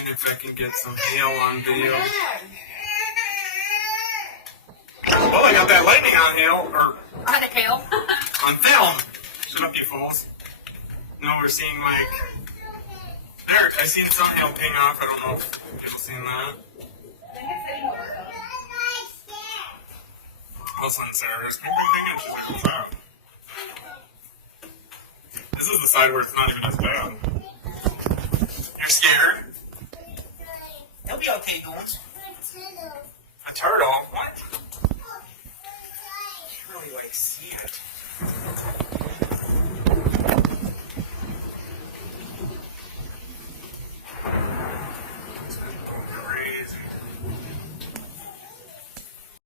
seeing if I can get some hail on video. Well, I got that lightning on hail, or On the hail. on film. Shut up, you fools. No, we're seeing like there. I seen some hail ping off. I don't know if people seen that. Listen, Sarah, there's ping, ping, ping, and she's like, what's that? This is the side where it's not even as bad. You're scared? You'll be okay, Goons. A turtle? What? You really like see it.